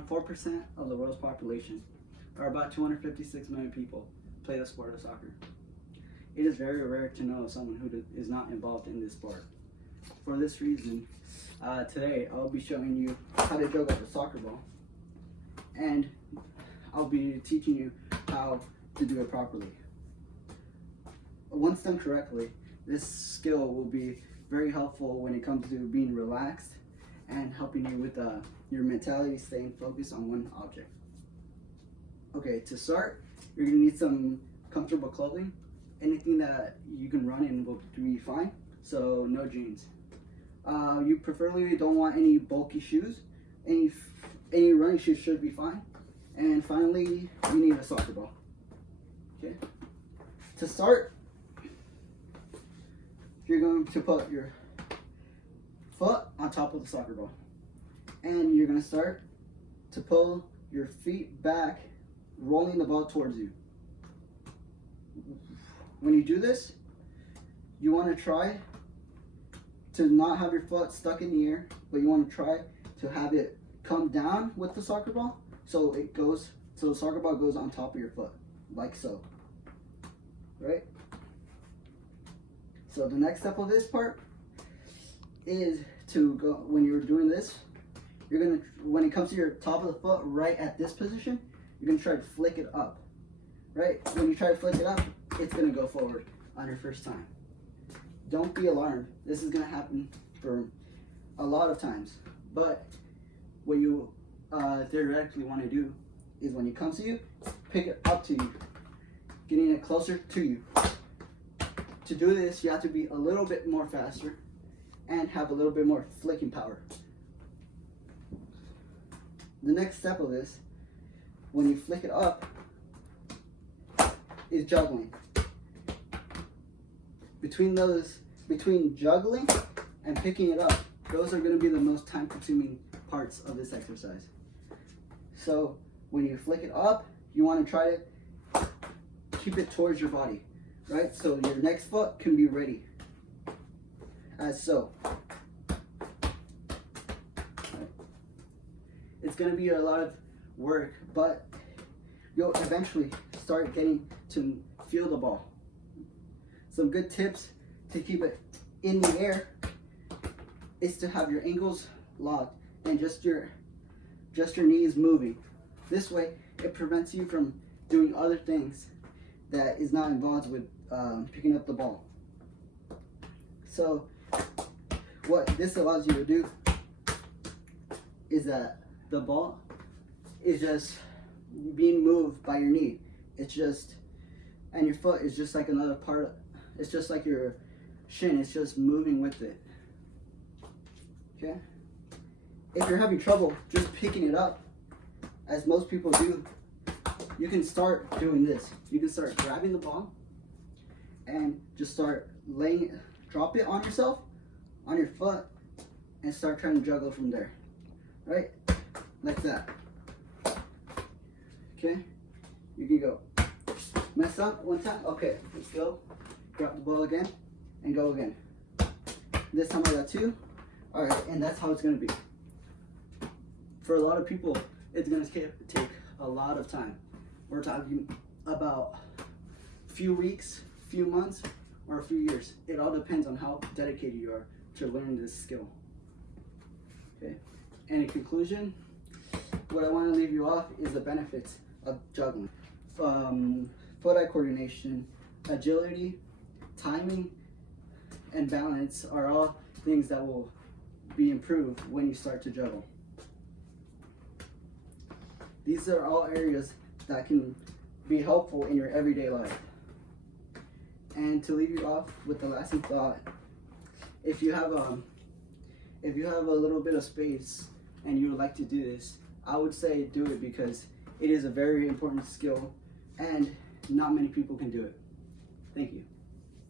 around 4% of the world's population, or about 256 million people, play the sport of soccer. It is very rare to know someone who is not involved in this sport. For this reason, today I'll be showing you how to juggle the soccer ball, and I'll be teaching you how to do it properly. Once done correctly, this skill will be very helpful when it comes to being relaxed and helping you with your mentality, staying focused on one object. Okay, to start, you're gonna need some comfortable clothing. Anything that you can run in will be fine, so no jeans. You preferably don't want any bulky shoes. Any running shoes should be fine. And finally, you need a soccer ball. Okay. To start, you're going to put your foot on top of the soccer ball, and you're going to start to pull your feet back, rolling the ball towards you. When you do this, you want to try to not have your foot stuck in the air, but you want to try to have it come down with the soccer ball, so the soccer ball goes on top of your foot, like so. Right? So the next step of this part is to go, when you're doing this, you're gonna, when it comes to your top of the foot, right at this position, you're gonna try to flick it up. Right? When you try to flick it up, it's gonna go forward on your first time. Don't be alarmed. This is gonna happen for a lot of times. But what you theoretically want to do is when it comes to you, pick it up to you, getting it closer to you. To do this, you have to be a little bit more faster and have a little bit more flicking power. The next step of this, when you flick it up, is juggling. Between juggling and picking it up, those are going to be the most time-consuming parts of this exercise. So when you flick it up, you want to try to keep it towards your body, right? So your next foot can be ready, as so. Right. It's going to be a lot of work, but you'll eventually start getting to feel the ball. Some good tips to keep it in the air is to have your ankles locked and just your knees moving. This way, it prevents you from doing other things that is not involved with picking up the ball. So, what this allows you to do is that the ball is just being moved by your knee. It's just, and your foot is just like another part. It's just like your shin. It's just moving with it. Okay. If you're having trouble just picking it up, as most people do, you can start doing this. You can start grabbing the ball and just start drop it on yourself, on your foot, and start trying to juggle from there. Right? Like that. Okay? You can go. Mess up one time. Okay, let's go. Grab the ball again and go again. This time I got two. Alright, and that's how it's going to be. For a lot of people, it's going to take a lot of time. We're talking about a few weeks, few months, or a few years. It all depends on how dedicated you are to learning this skill. Okay. And in conclusion, what I want to leave you off is the benefits of juggling. Foot-eye coordination, agility, timing, and balance are all things that will be improved when you start to juggle. These are all areas that can be helpful in your everyday life. And to leave you off with the lasting thought, if you have a little bit of space and you would like to do this, I would say do it, because it is a very important skill and not many people can do it. Thank you.